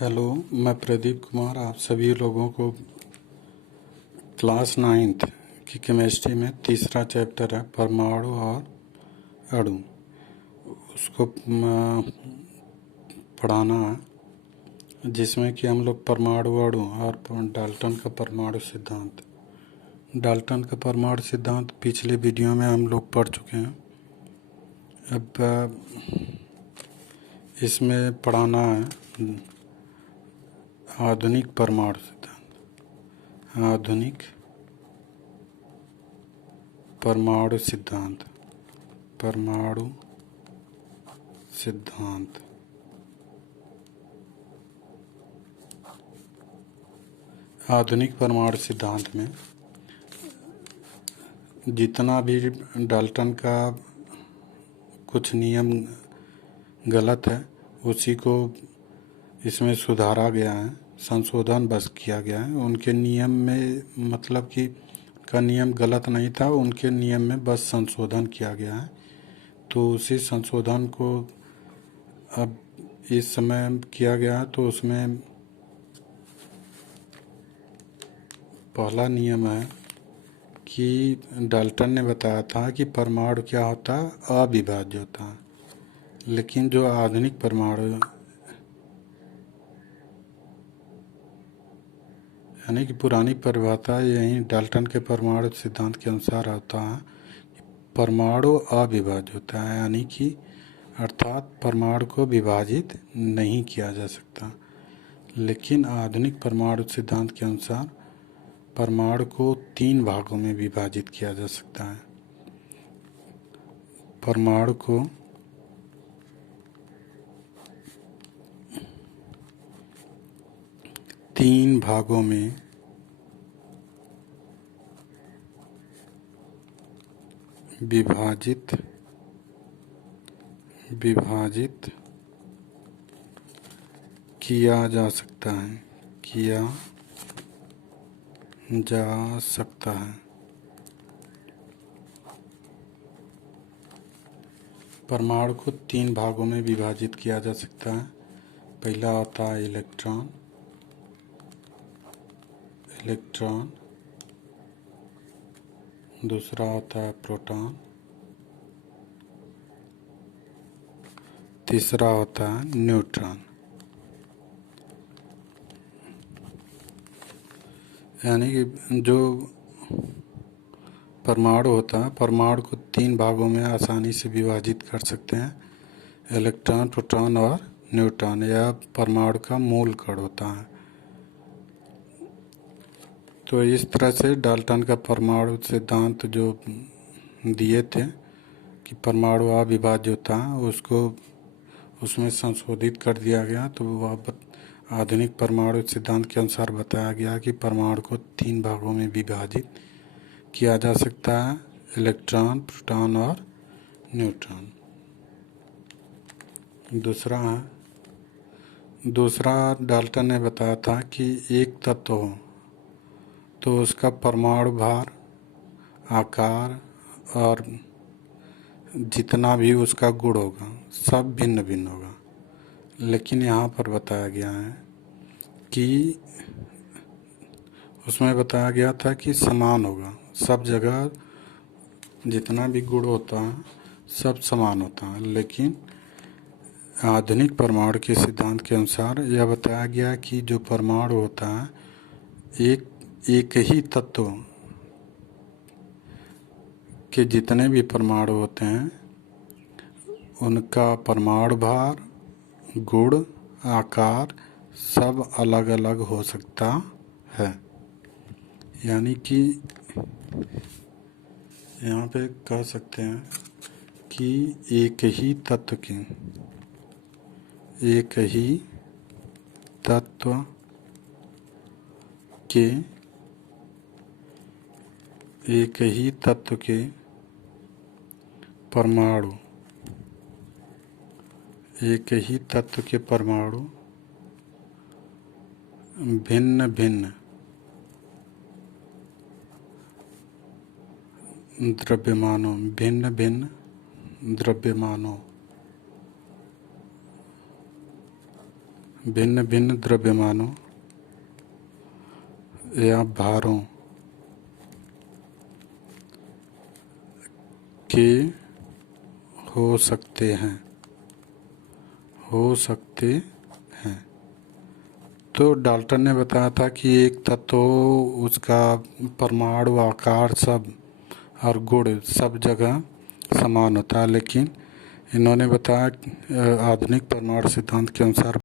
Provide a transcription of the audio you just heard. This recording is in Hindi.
हेलो, मैं प्रदीप कुमार आप सभी लोगों को क्लास 9th की केमिस्ट्री में तीसरा चैप्टर है परमाणु और अणु उसको पढ़ाना है, जिसमें कि हम लोग परमाणु अणु और डाल्टन का परमाणु सिद्धांत पिछले वीडियो में हम लोग पढ़ चुके हैं। अब इसमें पढ़ाना है आधुनिक परमाणु सिद्धांत। आधुनिक परमाणु सिद्धांत में जितना भी डाल्टन का कुछ नियम गलत है उसी को इसमें सुधारा गया है, संशोधन बस किया गया है। उनके नियम में मतलब कि का नियम गलत नहीं था, उनके नियम में बस संशोधन किया गया है। तो उसी संशोधन को अब इस समय किया गया है। तो उसमें पहला नियम है कि डाल्टन ने बताया था कि परमाणु क्या होता है, अविभाज्य होता है। लेकिन जो आधुनिक परमाणु यानी कि पुरानी परिभाषा यही डाल्टन के परमाणु सिद्धांत के अनुसार होता है, परमाणु अविभाज्य होता है, यानी कि अर्थात परमाणु को विभाजित नहीं किया जा सकता। लेकिन आधुनिक परमाणु सिद्धांत के अनुसार परमाणु को 3 भागों में विभाजित किया जा सकता है। परमाणु को तीन भागों में विभाजित किया जा सकता है। परमाणु को 3 भागों में विभाजित किया जा सकता है। पहला होता है इलेक्ट्रॉन, दूसरा होता है प्रोटॉन, तीसरा होता है न्यूट्रॉन। यानी कि जो परमाणु होता है, परमाणु को 3 भागों में आसानी से विभाजित कर सकते हैं, इलेक्ट्रॉन, प्रोटॉन और न्यूट्रॉन। यह परमाणु का मूल कण होता है। तो इस तरह से डाल्टन का परमाणु सिद्धांत जो दिए थे कि परमाणु अविभाज्य होता है, उसको उसमें संशोधित कर दिया गया। तो वह आधुनिक परमाणु सिद्धांत के अनुसार बताया गया कि परमाणु को 3 भागों में विभाजित किया जा सकता है, इलेक्ट्रॉन, प्रोटॉन और न्यूट्रॉन। दूसरा डाल्टन ने बताया था कि एक तत्व हो तो उसका परमाणु भार, आकार और जितना भी उसका गुण होगा सब भिन्न भिन्न होगा। लेकिन यहाँ पर बताया गया है कि उसमें बताया गया था कि समान होगा, सब जगह जितना भी गुण होता है सब समान होता है। लेकिन आधुनिक परमाणु के सिद्धांत के अनुसार यह बताया गया कि जो परमाणु होता है एक ही तत्व के जितने भी परमाणु होते हैं उनका परमाणु भार, गुण, आकार सब अलग अलग हो सकता है। यानी कि यहाँ पे कह सकते हैं कि एक ही तत्व के परमाणु भिन्न भिन्न द्रव्यमानों भिन्न भिन्न द्रव्यमानों या भारों के हो सकते हैं। तो डाल्टन ने बताया था कि एक तत्व उसका परमाणु आकार सब और गुण सब जगह समान होता है, लेकिन इन्होंने बताया आधुनिक परमाणु सिद्धांत के अनुसार